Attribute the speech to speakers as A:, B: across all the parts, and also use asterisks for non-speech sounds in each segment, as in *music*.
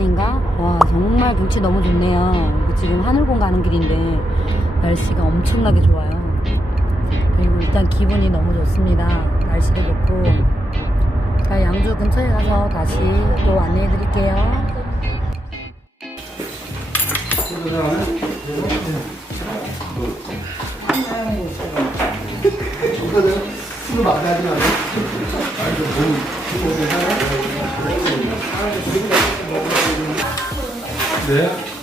A: 부산인가? 와 정말 경치 너무 좋네요. 이거 지금 하늘공 가는 길인데 날씨가 엄청나게 좋아요. 그리고 일단 기분이 너무 좋습니다. 날씨도 좋고. 자 양주 근처에 가서 다시 또 안내해 드릴게요.
B: 술을 많이 하지 마요. 네.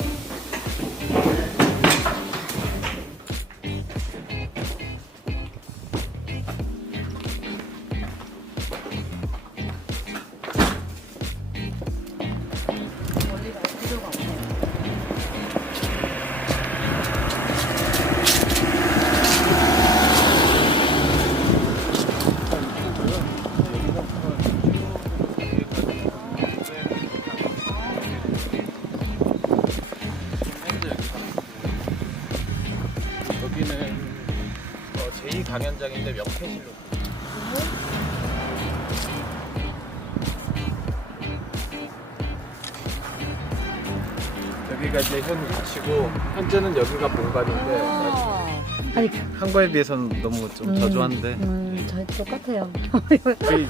C: 강연장인데 명패실로. 여기가 이제 현 위치고 현재는 여기가 본관인데
A: 아니
C: 한 거에 비해서는 너무 좀 저조한데.
A: 음, 저희 똑같아요.
C: 거의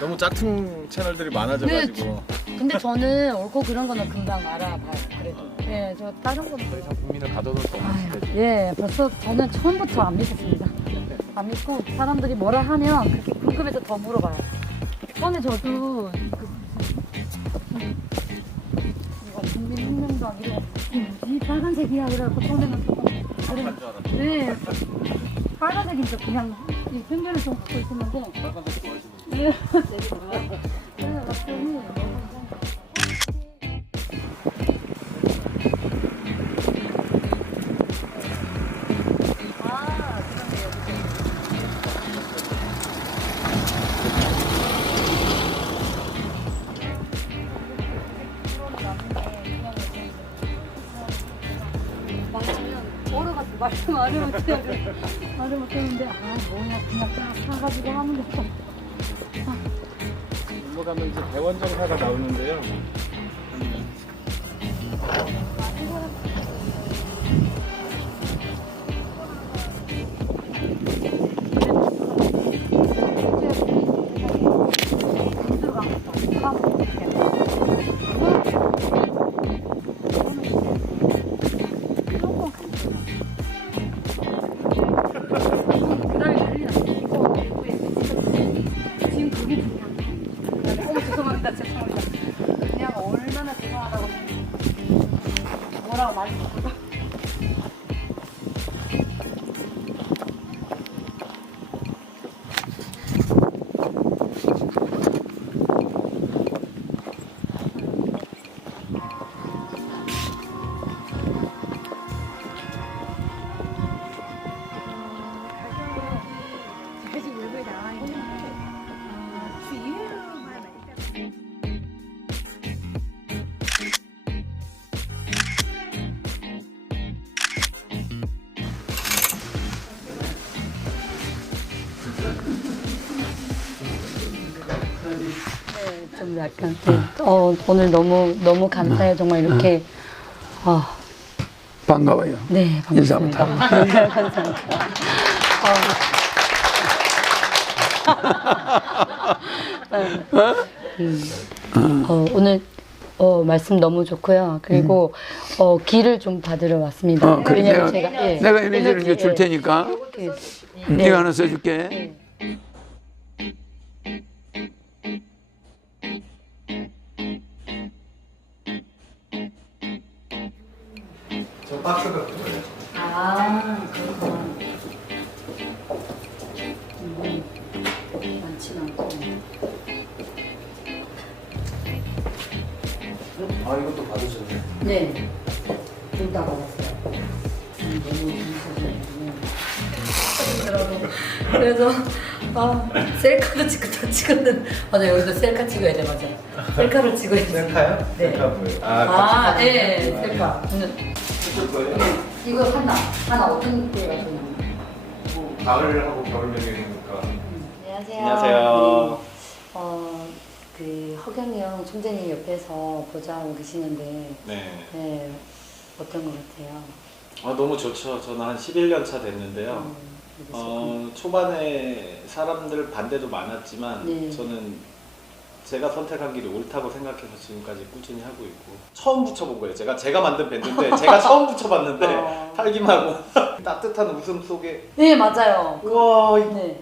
C: 너무 짝퉁 채널들이 많아져가지고
A: 근데 저는 옳고 그런 거는 금방 알아봐요. 그래도. 예, 저 다른 거는
C: 더 이상 국민을 가둬놓을 수 없는
A: 아유,
C: 시대죠.
A: 예, 벌써 저는 처음부터 안 믿었습니다. 안 믿고 사람들이 뭐라 하면 그렇게 궁금해서 더 물어봐요. 처음에 저도 그, 음, 이거 국민혁명당 이거 뭐지 빨간색이야 그래갖고 처음에는 조금
C: 줄.
A: 네 빨간색인지 그냥 이 편견을 좀 갖고 있었는데
C: 빨간색 좋아하시는
A: 네, 네. 아, 말씀 말을 못해요. 말을 못했는데 아 뭐냐 그냥 딱 사가지고 하는 거.
C: 일로 가면 이제 대원정사가 나오는데요.
A: 네, 네. 어, 오늘 너무 너무 감사해요. 정말 이렇게 아,
B: 반가워요.
A: 네,
B: 인사부터
A: 반갑습니다. 네, *laughs* 감사합니다. 어. 네. 음. 어, 오늘 어, 말씀 너무 좋고요. 그리고 어, 길을 좀 받으러 왔습니다.
B: 어, 그래,
A: 왜냐면
B: 내가,
A: 제가 예,
B: 내가 이미지를
A: 에너지,
B: 이제 줄
A: 예,
B: 테니까
A: 그,
B: 네. 가 하나 써줄게.
C: 저 박스가 그거예요.
A: 아, 그렇구나. 음, 많진 않고.
C: 아 이것도 받으셨네.
A: 네. 둘다 받았어요. 음, 너무 감사드리고. 그래서, 아, 셀카도 찍고 다 찍었는데. 맞아, 여기도 셀카 찍어야 돼, 맞아. 셀카를 찍어야 돼.
C: 셀카요?
A: 네.
C: 셀카 뭐예요?
A: 아,
C: 같이
A: 네,
C: 사진
A: 셀카. 저는
C: 찍을 거예요?
A: 이거 하나, 하나 어떤 때가 좋나요?
C: 뭐 가을하고 겨울 배경이니까.
A: 안녕하세요.
C: 안녕하세요.
A: 네. 어, 그 허경이 형 총재님 옆에서 보좌하고 계시는데
C: 네.
A: 네, 어떤 것 같아요?
C: 아, 너무 좋죠. 저는 한 11년 차 됐는데요.
A: 음.
C: 어, 초반에 사람들 반대도 많았지만
A: 네.
C: 저는 제가 선택한 길이 옳다고 생각해서 지금까지 꾸준히 하고 있고 처음 붙여본 거예요. 제가 제가 만든 밴드인데 *laughs* 제가 처음 붙여봤는데
A: 어.
C: 탈기만 하고 *laughs* 따뜻한 웃음 속에
A: 네 맞아요.
C: 우와 이-
A: 네,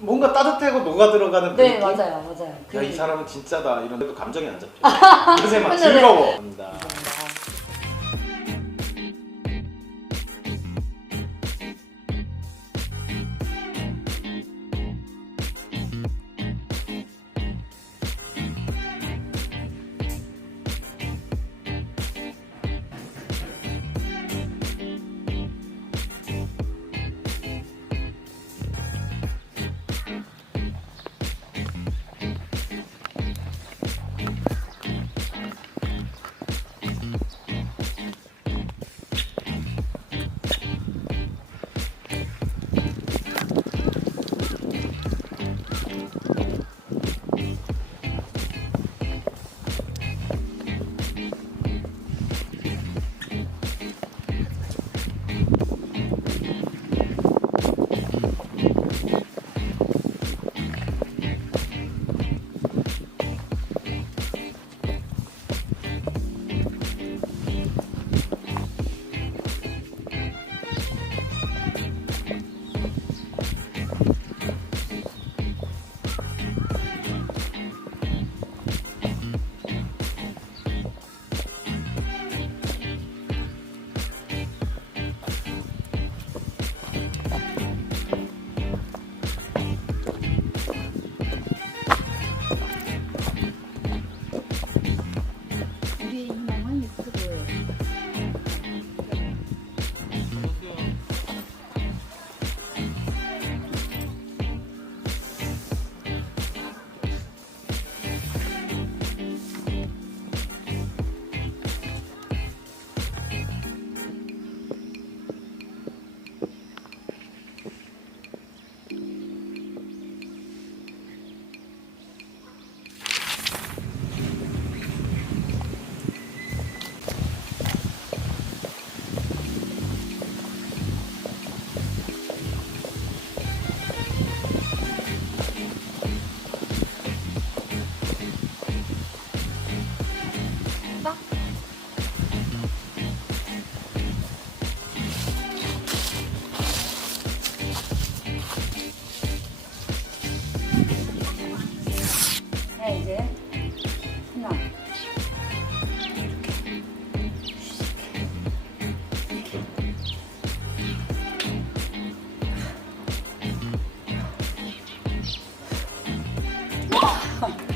C: 뭔가 따뜻하고 녹아 들어가는 그
A: 네
C: 느낌?
A: 맞아요, 맞아요.
C: 야이
A: 그-
C: 사람은 진짜다 이런 데도 감정이 안 잡혀. *laughs* 그래서 막
A: 근데 왜-
C: 즐거워. 감사합니다.
A: 감사합니다. 자 이제 하나. 이렇게. 이렇게